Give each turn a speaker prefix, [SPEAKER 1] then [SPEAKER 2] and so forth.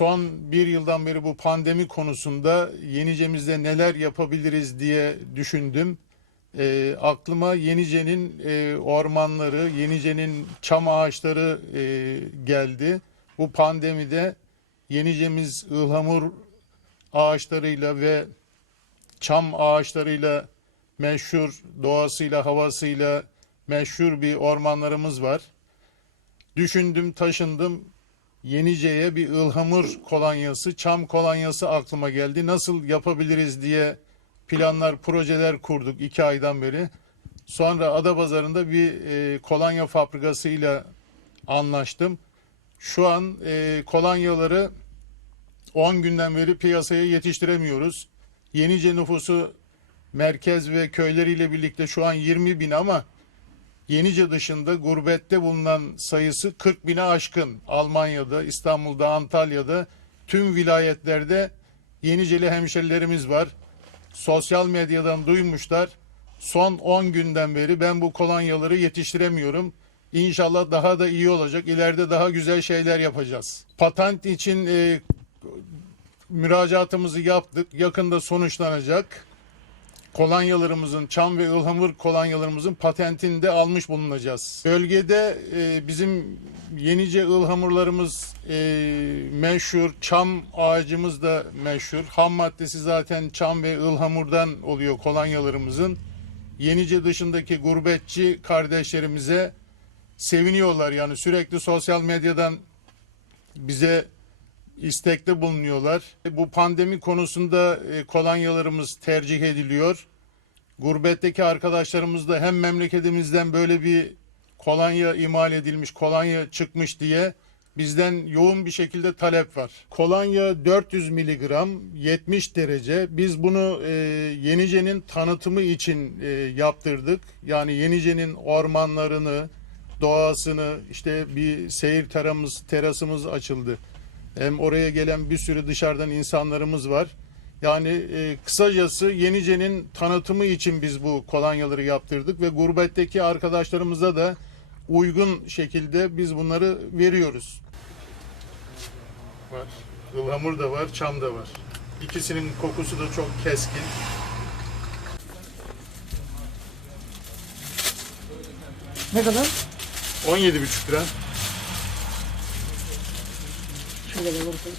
[SPEAKER 1] son bir yıldan beri bu pandemi konusunda Yenice'mizde neler yapabiliriz diye düşündüm. E, aklıma Yenice'nin e, ormanları, Yenice'nin çam ağaçları e, geldi. Bu pandemide Yenice'miz ıhlamur ağaçlarıyla ve çam ağaçlarıyla meşhur, doğasıyla, havasıyla meşhur bir ormanlarımız var. Düşündüm, taşındım. Yenice'ye bir ılhamur kolonyası, çam kolonyası aklıma geldi. Nasıl yapabiliriz diye planlar, projeler kurduk iki aydan beri. Sonra Adapazarı'nda bir e, kolonya fabrikasıyla anlaştım. Şu an e, kolonyaları 10 günden beri piyasaya yetiştiremiyoruz. Yenice nüfusu merkez ve köyleriyle birlikte şu an 20 bin ama Yenice dışında gurbette bulunan sayısı 40 bine aşkın. Almanya'da, İstanbul'da, Antalya'da tüm vilayetlerde Yeniceli hemşerilerimiz var. Sosyal medyadan duymuşlar. Son 10 günden beri ben bu kolonyaları yetiştiremiyorum. İnşallah daha da iyi olacak. İleride daha güzel şeyler yapacağız. Patent için e, müracaatımızı yaptık. Yakında sonuçlanacak. Kolonyalarımızın, çam ve ılhamur kolonyalarımızın patentini de almış bulunacağız. Bölgede e, bizim yenice ılhamurlarımız e, meşhur, çam ağacımız da meşhur. Ham maddesi zaten çam ve ılhamurdan oluyor kolonyalarımızın. Yenice dışındaki gurbetçi kardeşlerimize seviniyorlar yani sürekli sosyal medyadan bize istekte bulunuyorlar. Bu pandemi konusunda e, kolonyalarımız tercih ediliyor. Gurbetteki arkadaşlarımız da hem memleketimizden böyle bir kolonya imal edilmiş, kolonya çıkmış diye bizden yoğun bir şekilde talep var. Kolonya 400 miligram 70 derece. Biz bunu e, Yenice'nin tanıtımı için e, yaptırdık. Yani Yenice'nin ormanlarını, doğasını işte bir seyir teramız, terasımız açıldı. Hem oraya gelen bir sürü dışarıdan insanlarımız var. Yani e, kısacası Yenice'nin tanıtımı için biz bu kolonyaları yaptırdık ve gurbetteki arkadaşlarımıza da uygun şekilde biz bunları veriyoruz. Var. Ilhamur da var, çam da var. İkisinin kokusu da çok keskin.
[SPEAKER 2] Ne kadar?
[SPEAKER 1] 17,5 lira.
[SPEAKER 2] de golpes.